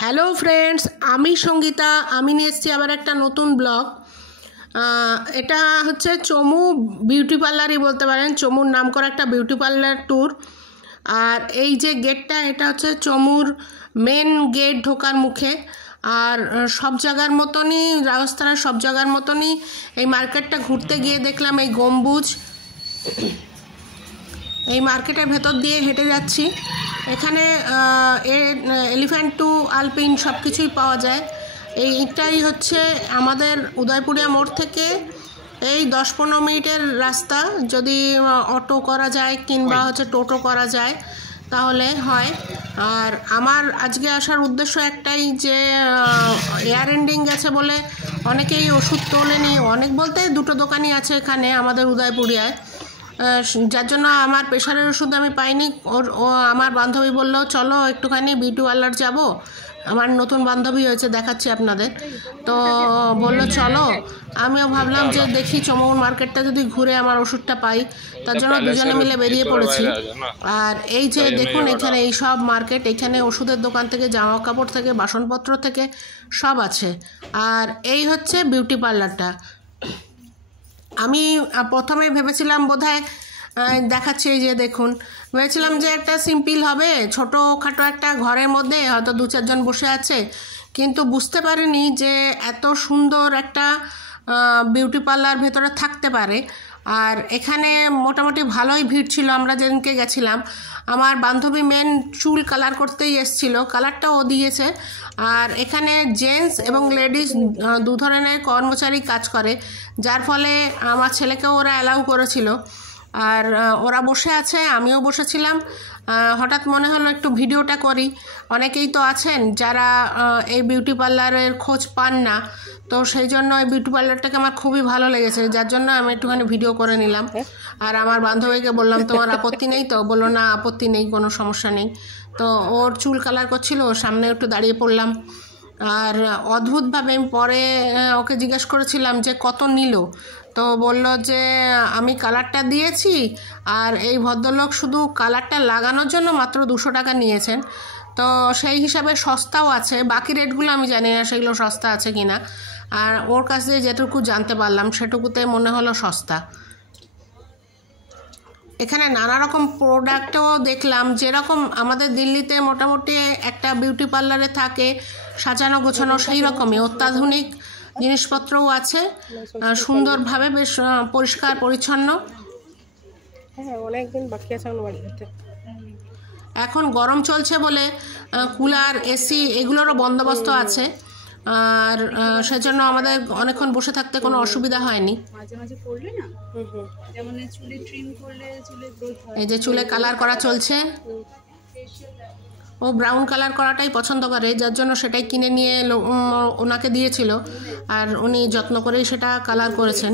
Hello friends, আমি সঙ্গীতা। আমি নিয়ে এসেছি আবার একটা নতুন ব্লগ। এটা হচ্ছে চমু বিউটি পার্লারই বলতে পারেন। চমুর নাম করা একটা বিউটি পার্লার ট্যুর। আর এই যে গেটটা, এটা হচ্ছে চমুর মেন গেট ঢোকার মুখে। আর সব জায়গার মতনই, রাজস্থানের সব জায়গার মতনই এই মার্কেটটা ঘুরতে গিয়ে দেখলাম এই গম্বুজ। এই মার্কেটের ভেতর দিয়ে হেঁটে যাচ্ছি। এখানে এলিফ্যান্ট টু আলপিন সব কিছুই পাওয়া যায়। এইটাই হচ্ছে আমাদের উদয়পুরিয়া মোড় থেকে এই 10-15 মিনিটের রাস্তা। যদি অটো করা যায় কিংবা হচ্ছে টোটো করা যায় তাহলে হয়। আর আমার আজকে আসার উদ্দেশ্য একটাই, যে এয়ার এন্ডিং গেছে বলে অনেকেই ওষুধ তোলেনি। অনেক বলতে দুটো দোকানই আছে এখানে আমাদের উদয়পুরিয়ায়, যার জন্য আমার প্রেশারের ওষুধ আমি পাইনি। ও আমার বান্ধবী বলল চলো একটুখানি বিউটি পার্লার যাব। আমার নতুন বান্ধবী হয়েছে, দেখাচ্ছি আপনাদের। তো বললো চলো। আমিও ভাবলাম যে দেখি চমুর মার্কেটটা যদি ঘুরে আমার ওষুধটা পাই, তার জন্য দুজনে মিলে বেরিয়ে পড়েছি। আর এই যে দেখুন, এখানে এই সব মার্কেট, এখানে ওষুধের দোকান থেকে, জামা কাপড় থেকে, বাসনপত্র থেকে সব আছে। আর এই হচ্ছে বিউটি পার্লারটা। আমি প্রথমে ভেবেছিলাম বোধহয় দেখাচ্ছি, এই যে দেখুন, ভেবেছিলাম যে একটা সিম্পল হবে, ছোটোখাটো একটা ঘরের মধ্যে হয়তো 2-4 জন বসে আছে, কিন্তু বুঝতে পারিনি যে এত সুন্দর একটা বিউটি পার্লার ভেতরে থাকতে পারে। আর এখানে মোটামুটি ভালোই ভিড় ছিল। আমরা যেদিনকে গেছিলাম, আমার বান্ধবী মেন চুল কালার করতেই এসেছিল, কালারটা ও দিয়েছে। আর এখানে জেন্টস এবং লেডিস দু ধরনের কর্মচারী কাজ করে, যার ফলে আমার ছেলেকেও ওরা অ্যালাউ করেছিল। আর ওরা বসে আছে, আমিও বসেছিলাম। হঠাৎ মনে হলো একটু ভিডিওটা করি। অনেকেই তো আছেন যারা এই বিউটি পার্লারের খোঁজ পান না, তো সেই জন্য এই বিউটি পার্লারটাকে আমার খুবই ভালো লেগেছে, যার জন্য আমি একটুখানি ভিডিও করে নিলাম। আর আমার বান্ধবীকে বললাম তোমার আপত্তি নেই তো? বললো না, আপত্তি নেই, কোনো সমস্যা নেই। তো ওর চুল কালার করছিল, ওর সামনে একটু দাঁড়িয়ে পড়লাম। আর অদ্ভুতভাবে আমি পরে ওকে জিজ্ঞেস করেছিলাম যে কত নিল। তো বলল যে আমি কালারটা দিয়েছি, আর এই ভদ্রলোক শুধু কালারটা লাগানোর জন্য মাত্র 200 টাকা নিয়েছেন। তো সেই হিসাবে সস্তাও আছে। বাকি রেটগুলো আমি জানি না সেগুলো সস্তা আছে কি না। আর ওর কাছ দিয়ে যেটুকু জানতে পারলাম সেটুকুতে মনে হলো সস্তা। এখানে নানা রকম প্রোডাক্টও দেখলাম, যেরকম আমাদের দিল্লিতে মোটামুটি একটা বিউটি পার্লারে থাকে সাজানো গোছানো, সেই রকমই অত্যাধুনিক জিনিসপত্রও আছে, সুন্দরভাবে বেশ পরিষ্কার পরিচ্ছন্ন। অনেকদিন বাকি আছে আমার বাড়িতে। এখন গরম চলছে বলে কুলার, এসি এগুলোরও বন্দোবস্ত আছে। আর সেজন্য আমাদের অনেকক্ষণ বসে থাকতে কোনো অসুবিধা হয়নি। মাঝে মাঝে করলে না, যেমন চুলে ট্রিম করলে চুলে গ্রোথ হয়। এই যে চুলে কালার করা চলছে। ও ব্রাউন কালার করাটাই পছন্দ করে, যার জন্য সেটাই কিনে নিয়ে ওনাকে দিয়েছিল, আর উনি যত্ন করেই সেটা কালার করেছেন।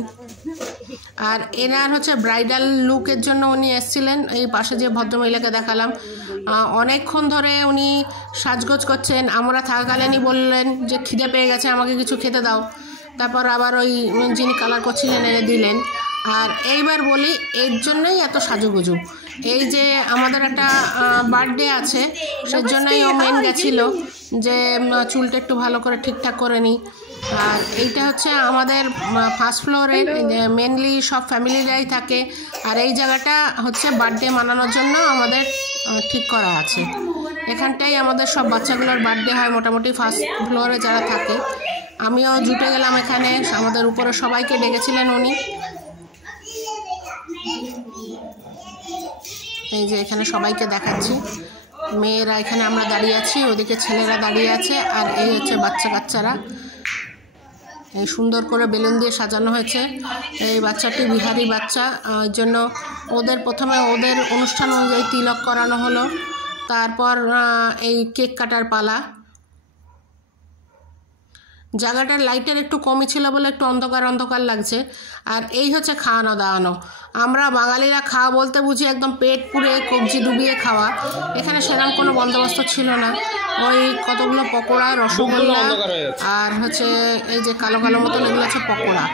আর এনার হচ্ছে ব্রাইডাল লুকের জন্য উনি এসেছিলেন। এই পাশে যে ভদ্রমহিলাকে দেখালাম, অনেকক্ষণ ধরে উনি সাজগোজ করছেন। আমরা থাকাকালীনই বললেন যে খিদে পেয়ে গেছে, আমাকে কিছু খেতে দাও। তারপর আবার ওই যিনি কালার করছিলেন এনে দিলেন। আর এইবার বলি, এর জন্যই এত সাজুগুজু। এই যে আমাদের একটা বার্থডে আছে, সেজন্যই ও মেন গেছিলো যে চুলটা একটু ভালো করে ঠিকঠাক করে নিই। আর এইটা হচ্ছে আমাদের ফার্স্ট ফ্লোরে, মেনলি সব ফ্যামিলিরাই থাকে। আর এই জায়গাটা হচ্ছে বার্থডে মানানোর জন্য আমাদের ঠিক করা আছে। এখানটাই আমাদের সব বাচ্চাগুলোর বার্থডে হয় মোটামুটি ফার্স্ট ফ্লোরে যারা থাকে। আমিও জুটে গেলাম এখানে। আমাদের উপরে সবাইকে ডেকেছিলেন উনি। এই যে এখানে সবাইকে দেখাচ্ছি, মেয়েরা এখানে আমরা দাঁড়িয়ে আছি, ওদিকে ছেলেরা দাঁড়িয়ে আছে। আর এই হচ্ছে বাচ্চা কাচ্চারা, এই সুন্দর করে বেলুন দিয়ে সাজানো হয়েছে। এই বাচ্চাটি বিহারি বাচ্চা, ওই জন্য ওদের প্রথমে ওদের অনুষ্ঠান অনুযায়ী তিলক করানো হলো। তারপর এই কেক কাটার পালা। জায়গাটার লাইটের একটু কমই ছিল বলে একটু অন্ধকার অন্ধকার লাগছে। আর এই হচ্ছে খাওয়ানো দাওয়ানো। আমরা বাঙালিরা খাওয়া বলতে বুঝি একদম পেট পুড়ে কবজি ডুবিয়ে খাওয়া। এখানে সেরকম কোনো বন্দোবস্ত ছিল না। ওই কতগুলো পকোড়া, রসগোল্লা, আর হচ্ছে এই যে কালো কালো মতন, এগুলো হচ্ছে পকোড়া।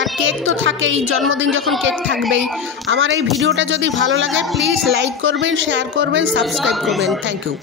আর কেক তো থাকেই, জন্মদিন যখন কেক থাকবেই। আমার এই ভিডিওটা যদি ভালো লাগে প্লিজ লাইক করবেন, শেয়ার করবেন, সাবস্ক্রাইব করবেন। Thank you.